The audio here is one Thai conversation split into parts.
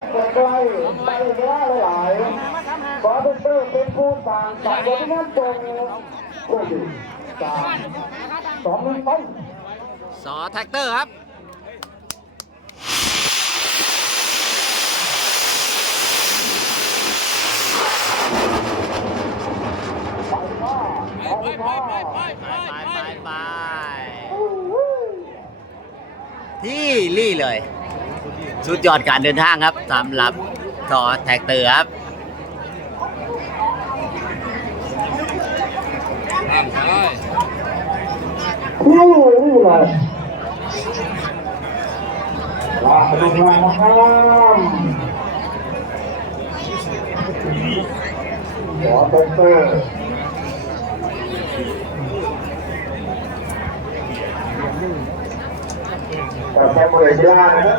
ใกล้ไปเวลาหลายๆขอเป็นเตอร์เป็นผู้สร้างจากบริษัทตรงโอ้ยสามสองหนึ่งไปสอแท็กเตอร์ครับไปมาไปไปไปไปไปที่ลี่เลย สุดยอดการเดินทางครับสำหรับสอแท็กเตอร์ครับนี่นี่เลยลาไปดูงานนะครับขอเป็นเตอร์แต่แค่เบรกยานะครับ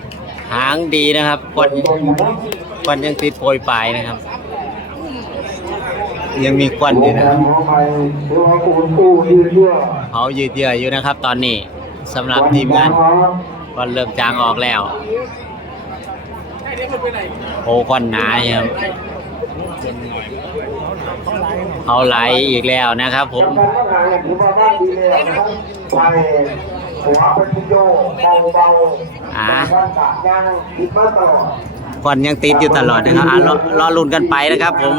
ตรงดีนะครับควันยังติดโปรยปลายนะครับ ยังมีควันอยู่นะมของใครหรือว่ายืดเยื้อเผายืดเยืออยู่นะครับ ตอนนี้สำหรับทีมงานควันเริ่มจางออกแล้วโอ้ควันหนาครับเอาไหลอีกแล้วนะครับ ผม หาอย่างที่ว่าบ้านดีเลยนะครับไปหัวเป็นโยเบาเบาๆอ่าบ้านกะย่างคิดมาตลอดควันยังติดอยู่ตลอดนะครับอะรอรอลุ้นกันไปนะครับผม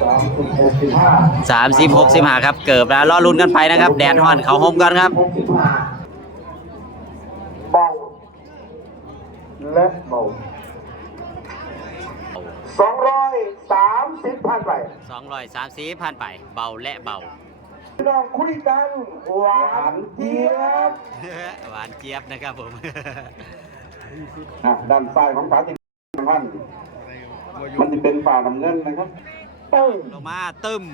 สามสิบหกสิบห้าสามสิบหกสิบห้าครับ เกิบแล้วรอลุ้นกันไปนะครับ แดดฮ้อนเขาโฮมกันครับหกสิบห้าเบาและเบาสองร้อยสามสิบพันไปสองร้อยสามสิบผ่านไป เบาและเบาพี่ น้องคุยกันหวานเจี๊ยบหวานเจี๊ยบนะครับผมอะด้านซ้ายของฝาติดท่านมันจะเป็นฝาน้ำเงินนะครับเอ้ยลงมาตึม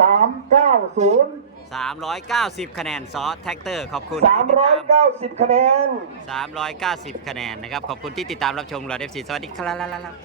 สามเก้าศูนย์390 คะแนนซอสแท็กเตอร์ขอบคุณสามร้อยเก้าสิบคะแนน 390 คะแนนนะครับ ขอบคุณที่ติดตามรับชมเราเดฟซีสวัสดีครับ